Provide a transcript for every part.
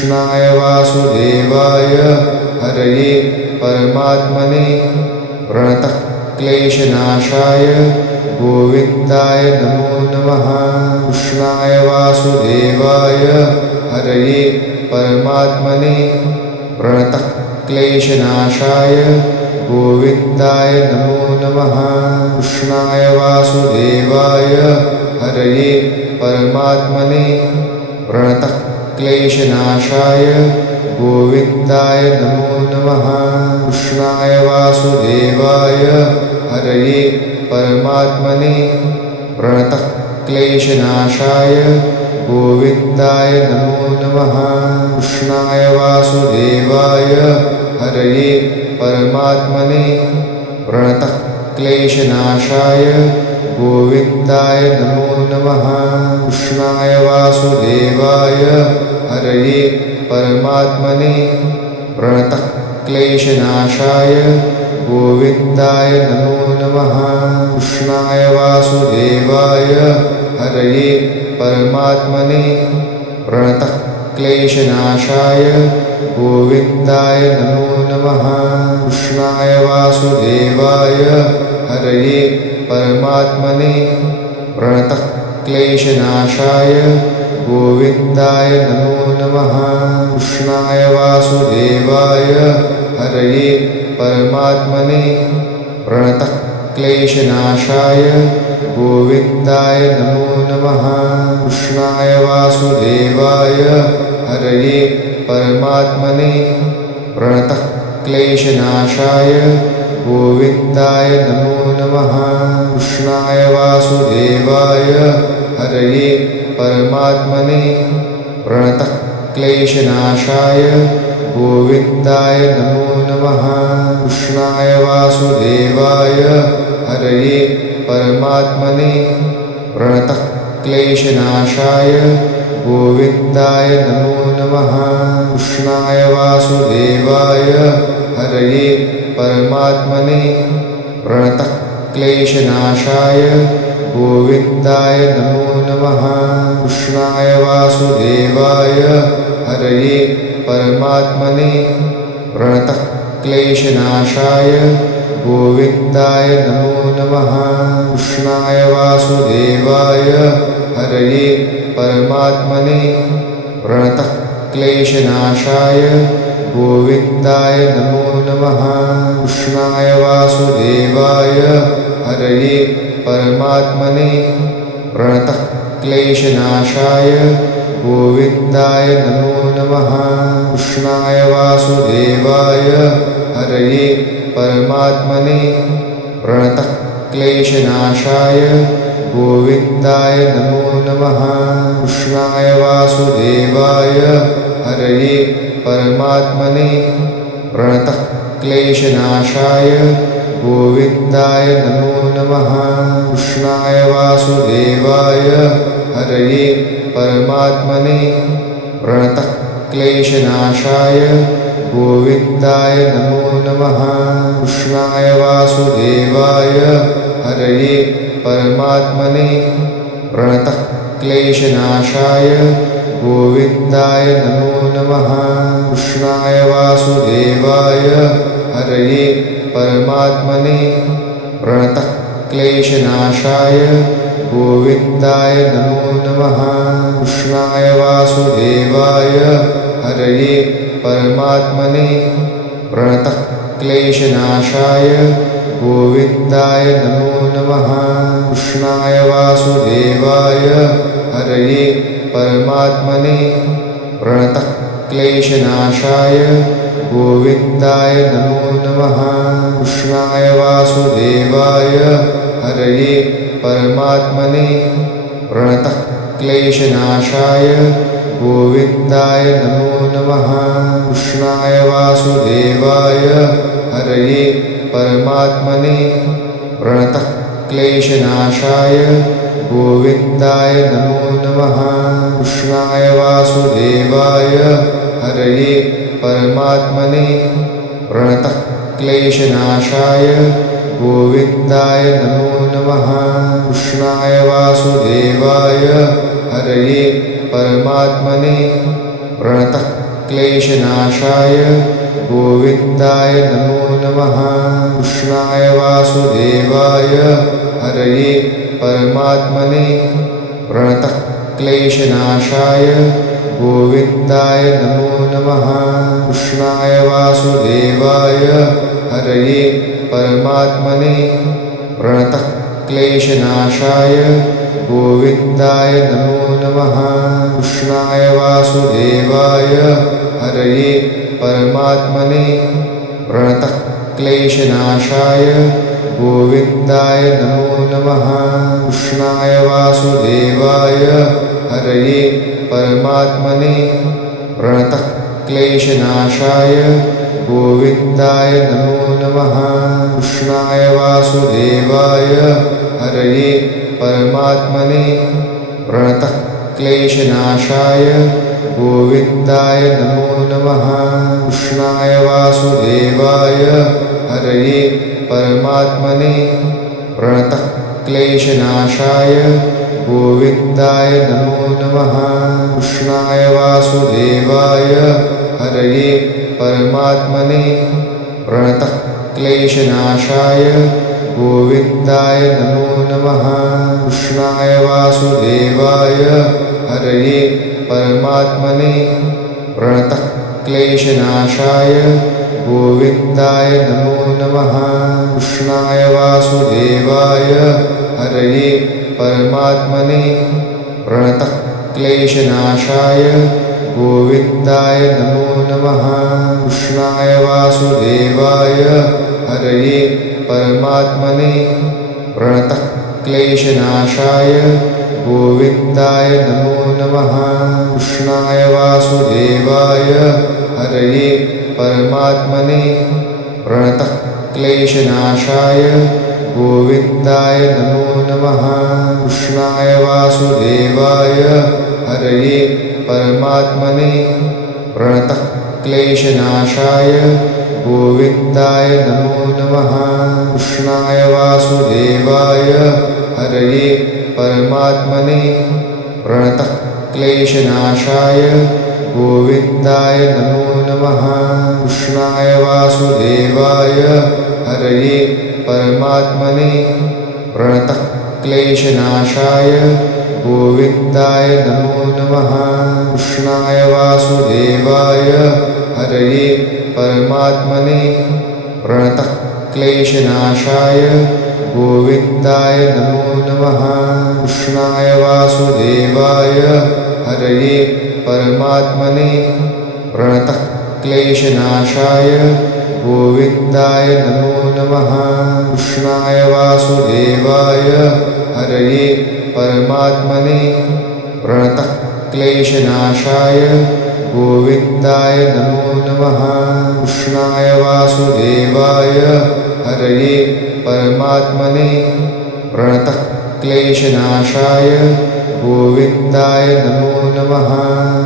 कृष्णाय वासुदेवाय हरये परमात्मने प्रणतः क्लेशनाशाय गोविन्दाय नमो नमः। कृष्णाय वासुदेवाय हरये परमात्मने प्रणतः क्लेशनाशाय गोविन्दाय नमो नमः। कृष्णाय वासुदेवाय हरये परमात्मने प्रणतः क्लेशनाशाय गोविन्दाय नमो नमः। कृष्णाय वासुदेवाय हरये परमात्मने प्रणतः क्लेशनाशाय गोविन्दाय नमो नमः। कृष्णाय वासुदेवाय हरये परमात्मने प्रणतः क्लेशनाशाय गोविन्दाय नमो नमः। कृष्णाय वासुदेवाय हरये परमात्मने प्रणतः क्लेशनाशाय गोविन्दाय नमो नमः। कृष्णाय वासुदेवाय हरये परमात्मने प्रणतः क्लेशनाशाय गोविन्दाय नमो नमः। कृष्णाय वासुदेवाय हरये परमात्मने प्रणतः क्लेशनाशाय गोविन्दाय नमो नमः। कृष्णाय वासुदेवाय हरये परमात्मने प्रणतः क्लेशनाशाय गोविन्दाय नमो नमः। कृष्णाय वासुदेवाय हरये परमात्मने प्रणतः क्लेशनाशाय गोविन्दाय नमो नमः। कृष्णाय वासुदेवाय हरये परमात्मने प्रणतः क्लेशनाशाय गोविन्दाय नमो नमः। कृष्णाय वासुदेवाय हरये परमात्मने प्रणतः क्लेशनाशाय गोविन्दाय नमो नमः। कृष्णाय वासुदेवाय हरये परमात्मने प्रणतः क्लेशनाशाय गोविन्दाय नमो नमः। कृष्णाय वासुदेवाय हरये परमात्मने प्रणतः क्लेशनाशाय गोविन्दाय नमो नमः। कृष्णाय वासुदेवाय हरये परमात्मने प्रणतः क्लेशनाशाय गोविन्दाय नमो नमः। कृष्णाय वासुदेवाय हरये परमात्मने प्रणतः क्लेशनाशाय गोविन्दाय नमो नमः। कृष्णाय वासुदेवाय हरये परमात्मने प्रणतः क्लेशनाशाय गोविन्दाय नमो नमः। कृष्णाय वासुदेवाय हरये परमात्मने प्रणतः क्लेशनाशाय गोविन्दाय नमो नमः। कृष्णाय वासुदेवाय हरये परमात्मने प्रणतः क्लेशनाशाय गोविन्दाय नमो नमः। कृष्णाय वासुदेवाय हरये परमात्मने प्रणतः क्लेशनाशाय गोविन्दाय नमो नमः। कृष्णाय वासुदेवाय हरये परमात्मने प्रणतः क्लेशनाशाय गोविन्दाय नमो नमः। कृष्णाय वासुदेवाय हरये परमात्मने प्रणतः क्लेशनाशाय गोविन्दाय नमो नमः। कृष्णाय वासुदेवाय हरये परमात्मने प्रणतः क्लेशनाशाय गोविन्दाय नमो नमः। कृष्णाय वासुदेवाय हरये परमात्मने प्रणतः क्लेशनाशाय गोविन्दाय नमो नमः। कृष्णाय वासुदेवाय हरये परमात्मने प्रणतः क्लेशनाशाय गोविन्दाय नमो नमः। कृष्णाय वासुदेवाय हरये परमात्मने प्रणतः क्लेशनाशाय गोविन्दाय नमो नमः। कृष्णाय वासुदेवाय हरये परमात्मने प्रणतः प्रणतक्लेशनाशाय गोविन्दाय नमो नमः। कृष्णाय वासुदेवाय हरये परमात्मने प्रणतक्लेशनाशाय गोविन्दाय नमो नमः। कृष्णाय वासुदेवाय हरये परमात्मने प्रणतक्लेशनाशाय गोविन्दाय नमो नमः। कृष्णाय वासुदेवाय हरये परमात्मने प्रणतक्लेशनाशाय गोविन्दाय नमो नमः। कृष्णाय वासुदेवाय हरये परमात्मने प्रणतक्लेशनाशाय गोविन्दाय नमो नमः। कृष्णाय वासुदेवाय हरये परमात्मने प्रणतक्लेशनाशाय गोविन्दाय नमो नमः। कृष्णाय वासुदेवाय हरये परमात्मने प्रणतक्लेशनाशाय गोविन्दाय नमो नमः। कृष्णाय वासुदेवाय हरये परमात्मने प्रणतक्लेशनाशाय गोविन्दाय नमो नमः। कृष्णाय वासुदेवाय हरये परमात्मने प्रणतक्लेशनाशाय गोविन्दाय नमो नमः। कृष्णाय वासुदेवाय हरये परमात्मने प्रणतक्लेशनाशाय गोविन्दाय नमो नमः। कृष्णाय वासुदेवाय हरये परमात्मने प्रणतक्लेशनाशाय गोविन्दाय नमो नमः। कृष्णाय वासुदेवाय हरये परमात्मने प्रणतक्लेशनाशाय गोविन्दाय नमो नमः। कृष्णाय वासुदेवाय हरये परमात्मने प्रणतक्लेशनाशाय गोविन्दाय नमो नमः। कृष्णाय वासुदेवाय हरये परमात्मने प्रणतक्लेशनाशाय गोविन्दाय नमो नमः। कृष्णाय वासुदेवाय हरये परमात्मने प्रणतक्लेशनाशाय गोविन्दाय नमो नमः। कृष्णाय वासुदेवाय हरये परमात्मने प्रणतक्लेशनाशाय गोविन्दाय नमो नमः। कृष्णाय वासुदेवाय हरये परमात्मने प्रणतक्लेशनाशाय गोविन्दाय नमो नमः। कृष्णाय वासुदेवाय हरये परमात्मने प्रणतक्लेशनाशाय गोविन्दाय नमो नमः। कृष्णाय वासुदेवाय हरये परमात्मने प्रणतक्लेशनाशाय गोविन्दाय नमो नमः।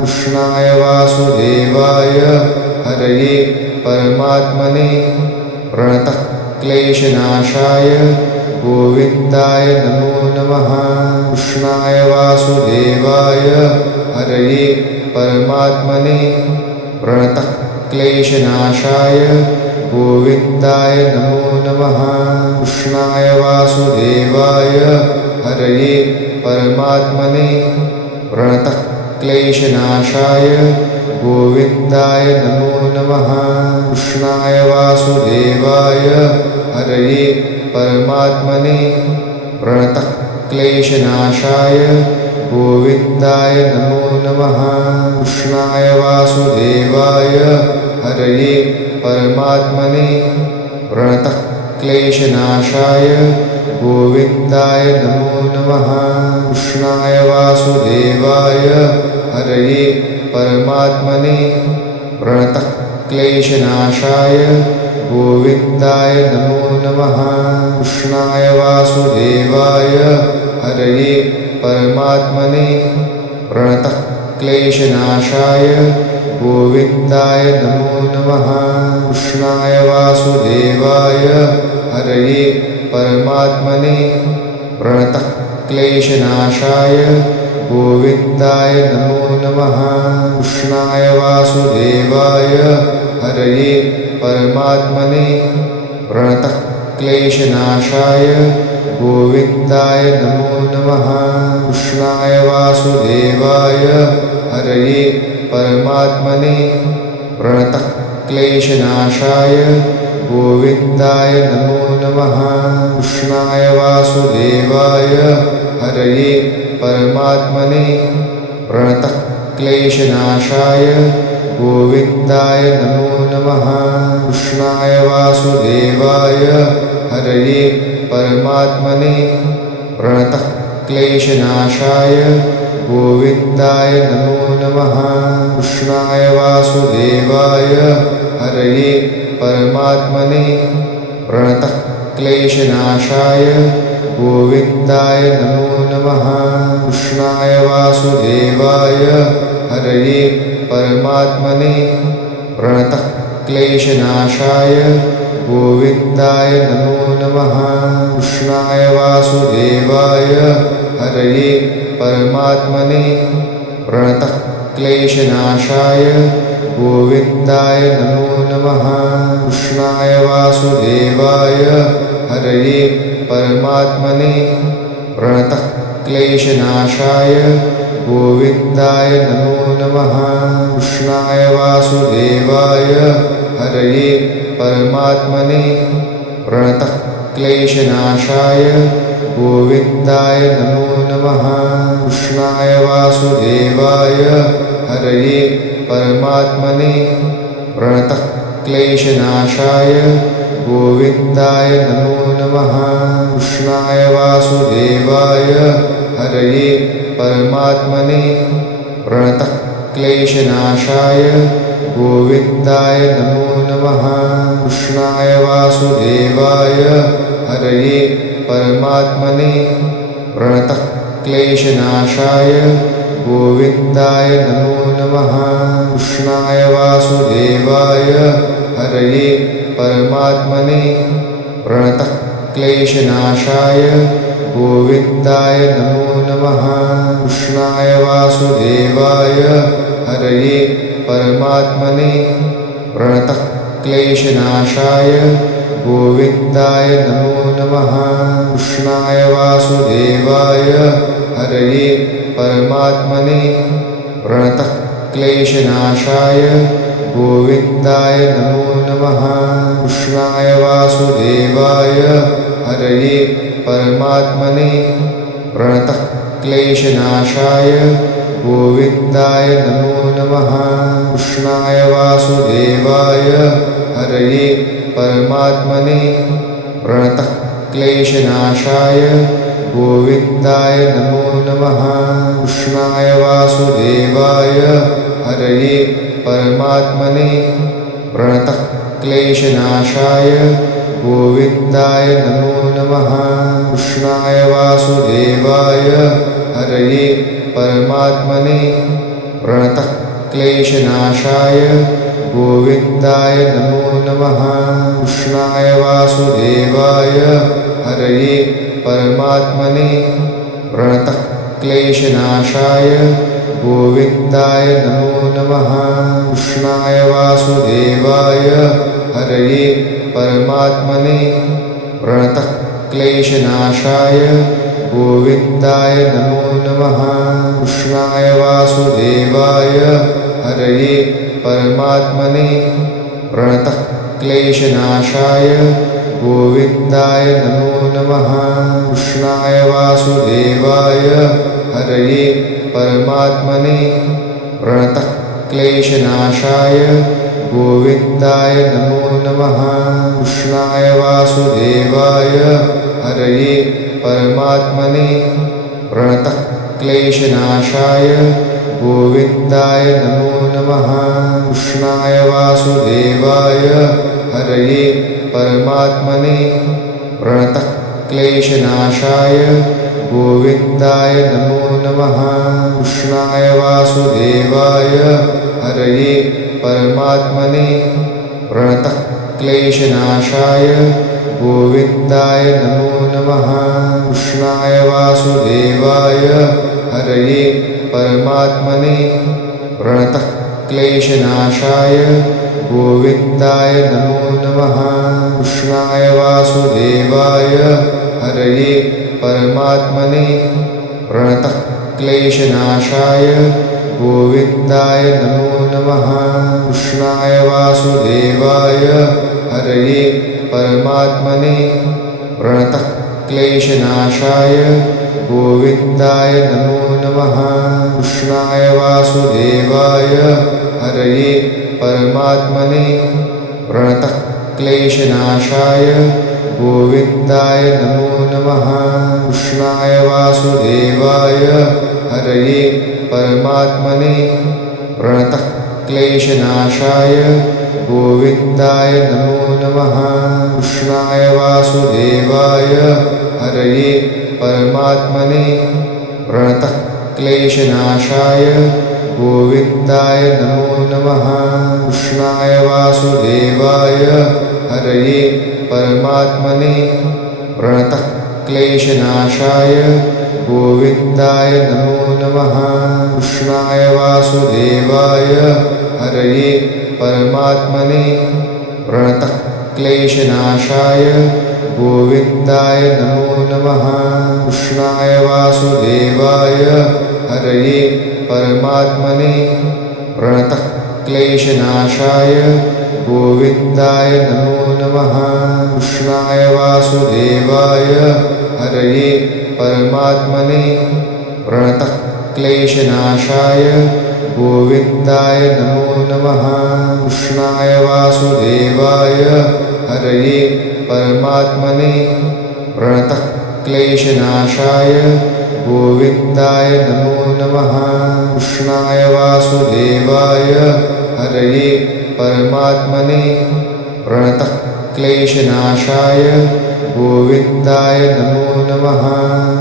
कृष्णाय वासुदेवाय हरये परमात्मने प्रणतक्लेशनाशाय गोविन्दाय नमो नमः। कृष्णाय वासुदेवाय हरये परमात्मने प्रणतक्लेशनाशाय गोविन्दाय नमो नमः। कृष्णाय वासुदेवाय हरये परमात्मने प्रणतक्लेशनाशाय गोविन्दाय नमो नमः। कृष्णाय वासुदेवाय हरये परमात्मने प्रणतक्लेशनाशाय गोविन्दाय नमो नमः। कृष्णाय वासुदेवाय हरये परमात्मने प्रणतक्लेशनाशाय गोविन्दाय नमो नमः। कृष्णाय वासुदेवाय हरये परमात्मने प्रणतक्लेशनाशाय गोविन्दाय नमो नमः। कृष्णाय वासुदेवाय हरये परमात्मने प्रणतक्लेशनाशाय गोविन्दाय नमो नमः। कृष्णाय वासुदेवाय हरये परमात्मने प्रणतक्लेशनाशाय गोविन्दाय नमो नमः। कृष्णाय वासुदेवाय हरये परमात्मने प्रणतः क्लेशनाशाय गोविन्दाय नमो नमः। कृष्णाय वासुदेवाय हरये परमात्मने प्रणतः क्लेशनाशाय गोविन्दाय नमो नमः। कृष्णाय वासुदेवाय हरये परमात्मने प्रणतः क्लेशनाशाय गोविन्दाय नमो नमः। कृष्णाय वासुदेवाय हरये परमात्मने प्रणतः क्लेशनाशाय गोविन्दाय नमो नमः। कृष्णाय वासुदेवाय हरये परमात्मने प्रणतः क्लेशनाशाय गोविन्दाय नमो नमः। कृष्णाय वासुदेवाय हरये परमात्मने प्रणतः क्लेशनाशाय गोविन्दाय नमो नमः। कृष्णाय वासुदेवाय हरये परमात्मने प्रणतः क्लेशनाशाय गोविन्दाय नमो नमः। कृष्णाय वासुदेवाय हरये परमात्मने प्रणतः क्लेशनाशाय गोविन्दाय नमो नमः। कृष्णाय वासुदेवाय हरये परमात्मने प्रणतः क्लेशनाशाय गोविन्दाय नमो नमः। कृष्णाय वासुदेवाय हरये परमात्मने प्रणतः क्लेशनाशाय गोविन्दाय नमो नमः। कृष्णाय वासुदेवाय हरये परमात्मने प्रणतः क्लेशनाशाय गोविन्दाय नमो नमः। कृष्णाय वासुदेवाय हरये परमात्मने प्रणतः क्लेशनाशाय गोविन्दाय नमो नमः। कृष्णाय वासुदेवाय हरये परमात्मने प्रणतः क्लेशनाशाय गोविन्दाय नमो नमः। कृष्णाय वासुदेवाय हरये परमात्मने प्रणतः क्लेशनाशाय गोविन्दाय नमो नमः। कृष्णाय वासुदेवाय हरये परमात्मने प्रणतः क्लेशनाशाय गोविन्दाय नमो नमः। कृष्णाय वासुदेवाय हरये परमात्मने प्रणतः क्लेशनाशाय गोविन्दाय नमो नमः। कृष्णाय वासुदेवाय हरये परमात्मने प्रणतः क्लेशनाशाय गोविन्दाय नमो नमः। कृष्णाय वासुदेवाय हरये परमात्मने प्रणतः क्लेशनाशाय गोविन्दाय नमो नमः। कृष्णाय वासुदेवाय हरये परमात्मने प्रणतः क्लेशनाशाय गोविन्दाय नमो नमः। कृष्णाय वासुदेवाय हरये परमात्मने प्रणतः क्लेशनाशाय गोविन्दाय नमो नमः। कृष्णाय वासुदेवाय हरये परमात्मने प्रणतः क्लेशनाशाय गोविन्दाय नमो नमः। कृष्णाय वासुदेवाय हरये परमात्मने प्रणतः क्लेशनाशाय गोविन्दाय नमो नमः। कृष्णाय वासुदेवाय हरये परमात्मने प्रणतः क्लेशनाशाय गोविन्दाय नमो नमः। कृष्णाय वासुदेवाय हरये परमात्मने प्रणतः क्लेशनाशाय गोविन्दाय नमो नमः। कृष्णाय वासुदेवाय हरये परमात्मने प्रणतः क्लेशनाशाय गोविन्दाय नमो नमः। कृष्णाय वासुदेवाय हरये परमात्मने प्रणतः क्लेशनाशाय गोविन्दाय नमो नमः। कृष्णाय वासुदेवाय हरये परमात्मने प्रणतः क्लेशनाशाय गोविन्दाय नमो नमः। कृष्णाय वासुदेवाय हरये परमात्मने प्रणतः क्लेशनाशाय गोविन्दाय नमो नमः। कृष्णाय वासुदेवाय हरये परमात्मने प्रणतः क्लेशनाशाय गोविन्दाय नमो नमः। कृष्णाय वासुदेवाय हरये परमात्मने प्रणतः क्लेशनाशाय गोविन्दाय नमो नमः। कृष्णाय वासुदेवाय हरये परमात्मने प्रणतः क्लेशनाशाय गोविन्दाय नमो नमः। कृष्णाय वासुदेवाय हरये परमात्मने प्रणतः क्लेशनाशाय गोविन्दाय नमो नमः। कृष्णाय वासुदेवाय हरये परमात्मने प्रणतः क्लेशनाशाय गोविन्दाय नमो नमः। कृष्णाय वासुदेवाय हरये परमात्मने प्रणतः क्लेशनाशाय गोविन्दाय नमो नमः। कृष्णाय वासुदेवाय हरये परमात्मने प्रणतः क्लेशनाशाय गोविन्दाय नमो नमः। कृष्णाय वासुदेवाय हरये परमात्मने प्रणतः क्लेशनाशाय गोविन्दाय नमो नमः। कृष्णाय वासुदेवाय हरये परमात्मने प्रणतः क्लेशनाशाय गोविन्दाय नमो नमः। कृष्णाय वासुदेवाय हरये परमात्मने प्रणतः क्लेशनाशाय गोविन्दाय नमो नमः।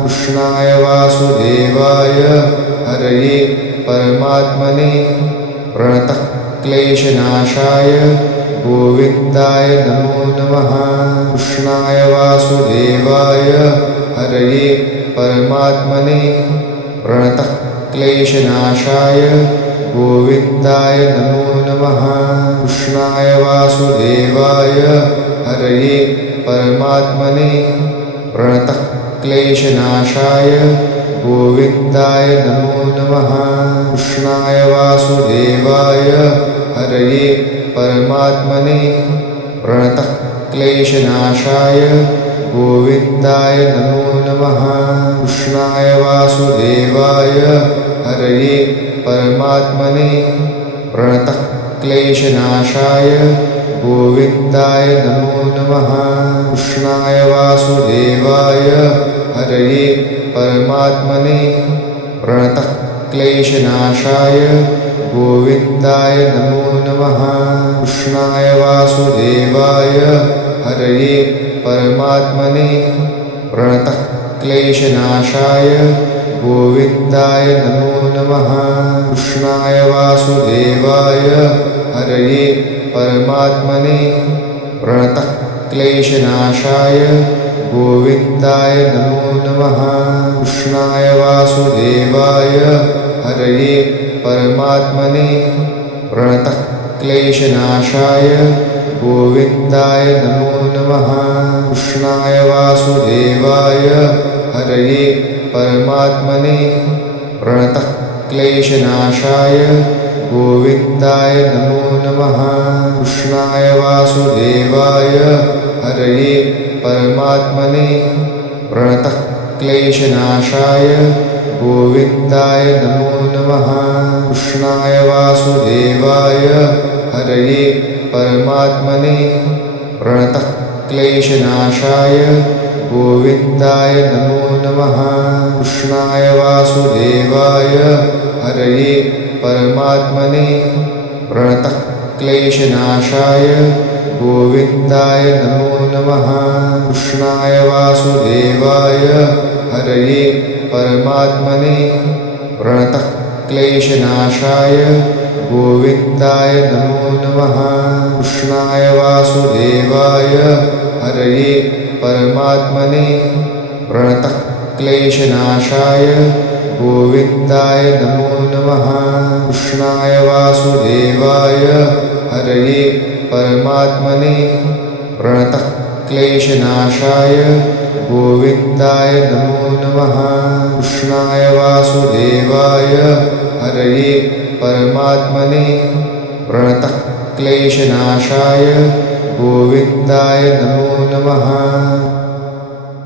कृष्णाय वासुदेवाय हरये परमात्मने प्रणतः क्लेशनाशाय गोविन्दाय नमो नमः। कृष्णाय वासुदेवाय हरये परमात्मने प्रणतः क्लेशनाशाय गोविन्दाय नमो नमः। कृष्णाय वासुदेवाय हरये परमात्मने प्रणतः क्लेशनाशाय गोविन्दाय नमो नमः। कृष्णाय वासुदेवाय हरये परमात्मने प्रणतः क्लेशनाशाय गोविन्दाय नमो नमः। कृष्णाय वासुदेवाय हरये परमात्मने प्रणतः क्लेशनाशाय गोविन्दाय नमो नमः। कृष्णाय वासुदेवाय हरये परमात्मने प्रणतः क्लेशनाशाय गोविन्दाय नमो नमः। कृष्णाय वासुदेवाय हरये परमात्मने प्रणतः क्लेशनाशाय गोविन्दाय नमो नमः। कृष्णाय वासुदेवाय हरये परमात्मने प्रणतः क्लेशनाशाय गोविन्दाय नमो नमः। कृष्णाय वासुदेवाय हरये परमात्मने प्रणतः क्लेशनाशाय गोविन्दाय नमो नमः। कृष्णाय वासुदेवाय हरये परमात्मने प्रणतः क्लेशनाशाय गोविन्दाय नमो नमः। कृष्णाय वासुदेवाय हरये परमात्मने प्रणतः क्लेशनाशाय गोविन्दाय नमो नमः। कृष्णाय वासुदेवाय हरये परमात्मने प्रणतः क्लेशनाशाय गोविन्दाय नमो नमः। कृष्णाय वासुदेवाय हरये परमात्मने प्रणतः क्लेशनाशाय गोविन्दाय नमो नमः। कृष्णाय वासुदेवाय हरये परमात्मने प्रणतः क्लेशनाशाय गोविन्दाय नमो नमः। कृष्णाय वासुदेवाय हरये परमात्मने प्रणतः क्लेशनाशाय गोविन्दाय नमो नमः। कृष्णाय वासुदेवाय हरये परमात्मने प्रणतः क्लेशनाशाय गोविन्दाय नमो नमः। कृष्णाय वासुदेवाय हरये परमात्मने प्रणतः क्लेशनाशाय गोविन्दाय नमो नमः।